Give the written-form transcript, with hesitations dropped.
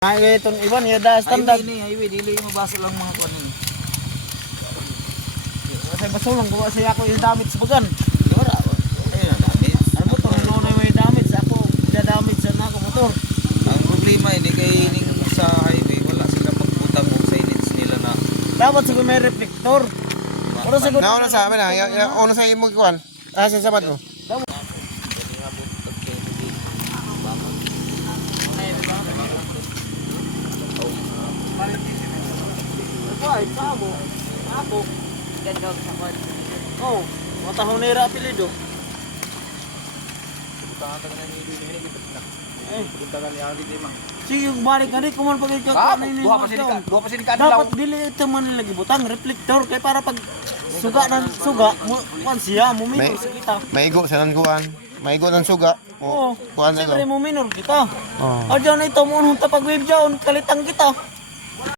Ay itong iwan ya da standard. Highway dili mabasa lang mga kuan ni. Kasi basulong ko kasi ako yung damage sa bagan. Wala. Ayun ang damage. Ano motor no may damage ako, damage na ako motor. Ang problema hindi kay ning sa highway wala sila pagbutang og signage nila na Dapat siguro may reflector. Pero siguro Nauna sa amin na, una sa imo kuan. Sa sabat mo. ay sabo. Ako gandog sa kwan. Oh, matahon ni apelido. butangan tanan ni dili ni kita. Butangan ni Andy Tima. Si yung balik na rin kuman pag ikaw Dua pa sini dapat dili ito man lagi butang reflector kay para pag suga ng suga mo kuan siya mo minor sa kita. Maigo sa nan kuan. Maigo ng suga. Oo. Kuan ito. Siyempre mo minor kita. Oh. Adyan ito mo nung tapag wave dyan kalitang kita.